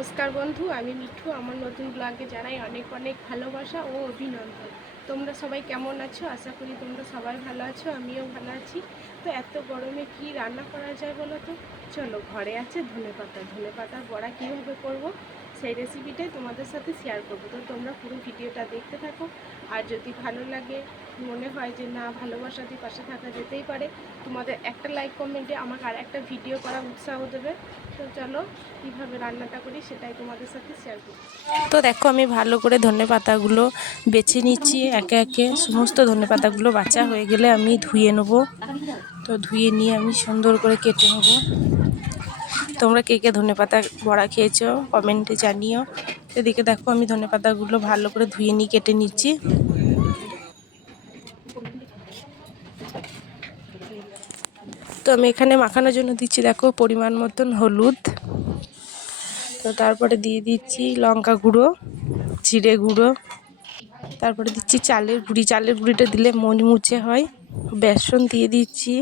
নমস্কার বন্ধু, আমি মিঠু। আমার নতুন ব্লগে জানাই অনেক অনেক ভালোবাসা ও অভিনন্দন। তোমরা সবাই কেমন আছো? আশা করি তোমরা সবাই ভালো আছো, আমিও ভালো আছি। তো এত গরমে কি রান্না করা যায় বলো তো? চলো ঘরে আছে ধনে পাতা ধনে পাতার বড়া কীভাবে করব? সেই রেসিপিটাই তোমাদের সাথে শেয়ার করব। তো তোমরা পুরো ভিডিওটা দেখতে থাকো। আর যদি ভালো লাগে, মনে হয় যে না, ভালোবাসা দিয়ে পাশে থাকা যেতেই পারে, তোমাদের একটা লাইক কমেন্টে আমাকে আর একটা ভিডিও করার উৎসাহ দেবে। তো চলো, কীভাবে রান্নাটা করি সেটাই তোমাদের সাথে শেয়ার করি তো দেখো, আমি ভালো করে ধনে পাতাগুলো বেছে নিচ্ছি একে একে। সমস্ত ধনে পাতাগুলো বাছা হয়ে গেলে আমি ধুয়ে নেব। তো ধুয়ে নিয়ে আমি সুন্দর করে কেটে নেব। তোমরা কে কে ধনে পাতা বড়া খেয়েছো? কমেন্টে জানিও। এদিকে দেখো, আমি ধনে পাতাগুলো ভালো করে ধুয়ে নিয়ে কেটে নিচ্ছি। তো আমি এখানে মাখানোর জন্য দিচ্ছি, দেখো, পরিমাণ মতন হলুদ। তো তারপরে দিয়ে দিচ্ছি লঙ্কা গুঁড়ো, জিরে গুঁড়ো। তারপরে দিচ্ছি চালের গুঁড়ি। চালের গুঁড়িটা দিলে মুচমুচে হয়। বেসন দিয়ে দিচ্ছি।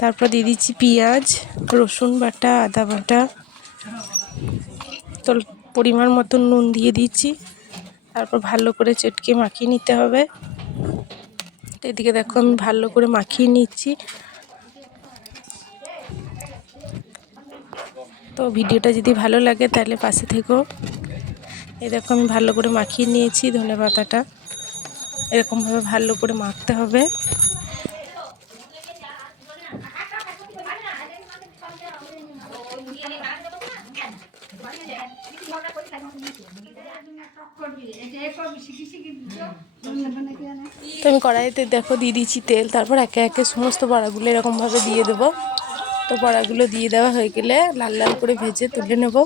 তারপর দিয়ে দিচ্ছি পেঁয়াজ, রসুন বাটা, আদা বাটা। তো পরিমাণ মতন নুন দিয়ে দিচ্ছি। তারপর ভালো করে চটকে মাখিয়ে নিতে হবে। এদিকে দেখো আমি ভালো করে মাখিয়ে নিচ্ছি। তো ভিডিওটা যদি ভালো লাগে তাহলে পাশে থেকো। এই দেখো আমি ভালো করে মাখিয়ে নিয়েছি ধনে পাতাটা এরকমভাবে ভালো করে মাখতে হবে। তো আমি কড়াইতে দেখো দিয়ে দিচ্ছি তেল, তারপর একে একে সমস্ত বড়াগুলো এরকমভাবে দিয়ে দেবো। তো বড়াগুলো দিয়ে দেওয়া হয়ে গেলে লাল লাল করে ভেজে তুলে নেব।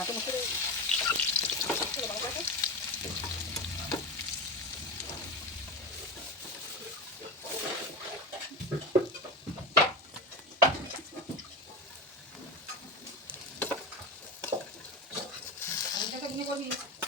কাঁচা মশলা Gracias.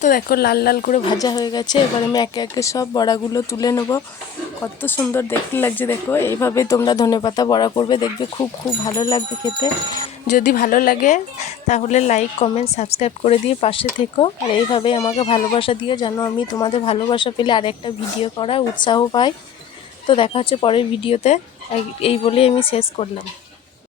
তো দেখো লাল লাল করে ভাজা হয়ে গেছে। এবার আমি একে একে সব বড়াগুলো তুলে নেব। কত সুন্দর দেখতে লাগছে দেখো। এইভাবে তোমরা ধনেপাতা বড়া করবে, দেখবে খুব খুব ভালো লাগবে খেতে। যদি ভালো লাগে, তাহলে লাইক কমেন্ট সাবস্ক্রাইব করে দিয়ে পাশে থেকো। আর এইভাবেই আমাকে ভালোবাসা দিয়ে যেন আমি তোমাদের ভালোবাসা পেলে আর একটা ভিডিও করার উৎসাহ পাই। তো দেখা হচ্ছে পরের ভিডিওতে এই বলেই আমি শেষ করলাম।